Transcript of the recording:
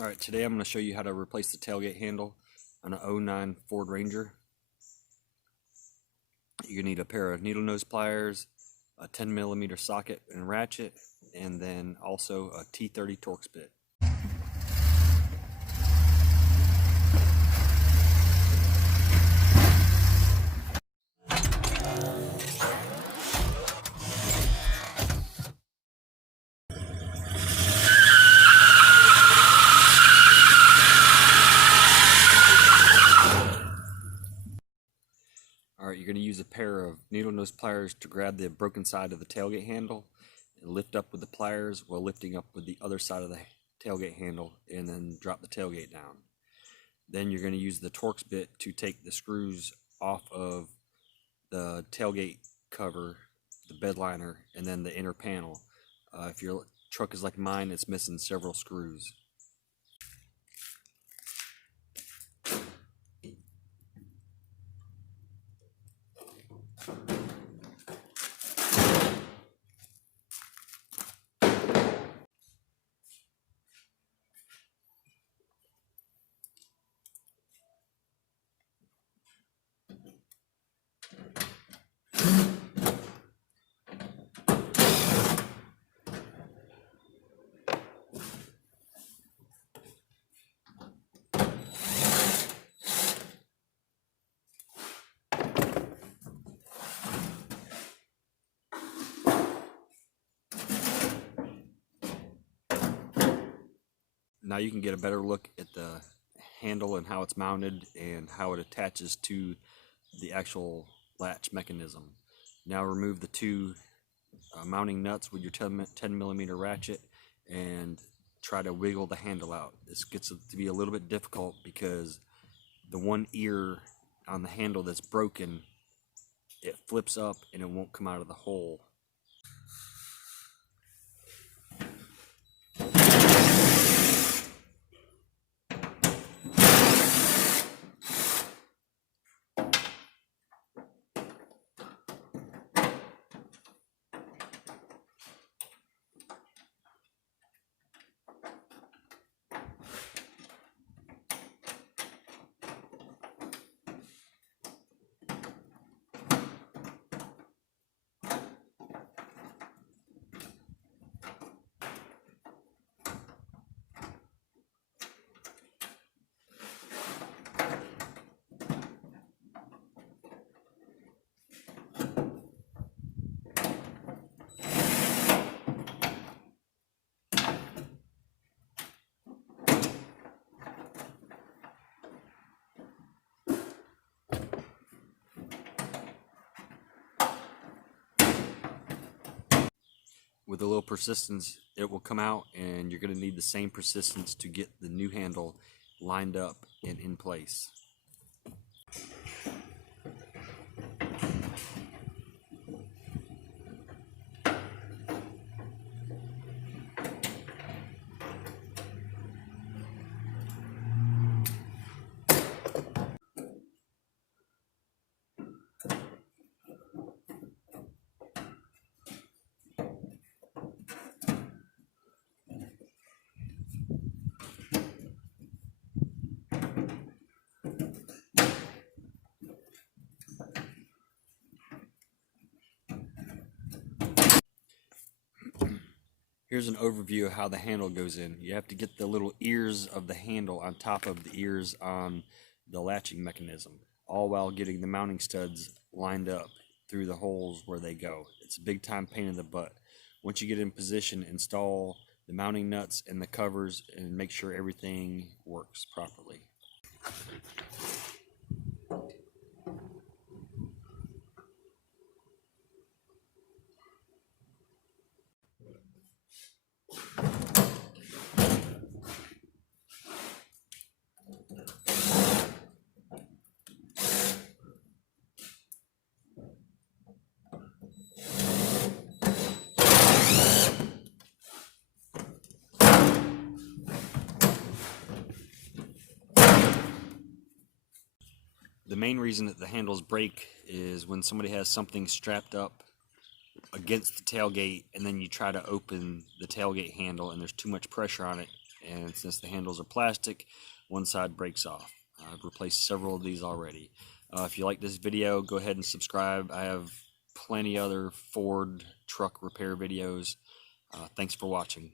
Alright, today I'm going to show you how to replace the tailgate handle on an '09 Ford Ranger. You're going to need a pair of needle nose pliers, a 10mm socket and ratchet, and then also a T30 Torx bit. Alright, you're going to use a pair of needle nose pliers to grab the broken side of the tailgate handle and lift up with the pliers while lifting up with the other side of the tailgate handle, and then drop the tailgate down. Then you're going to use the Torx bit to take the screws off of the tailgate cover, the bed liner, and then the inner panel. If your truck is like mine, it's missing several screws. Now you can get a better look at the handle and how it's mounted and how it attaches to the actual latch mechanism. Now remove the two mounting nuts with your 10mm ratchet and try to wiggle the handle out. This gets to be a little bit difficult because the one ear on the handle that's broken, it flips up and it won't come out of the hole. With a little persistence, it will come out, and you're going to need the same persistence to get the new handle lined up and in place. Here's an overview of how the handle goes in. You have to get the little ears of the handle on top of the ears on the latching mechanism, all while getting the mounting studs lined up through the holes where they go. It's a big time pain in the butt. Once you get in position, install the mounting nuts and the covers and make sure everything works properly. The main reason that the handles break is when somebody has something strapped up against the tailgate and then you try to open the tailgate handle and there's too much pressure on it and since the handles are plastic, one side breaks off. I've replaced several of these already. If you like this video, go ahead and subscribe. I have plenty other Ford truck repair videos. Thanks for watching.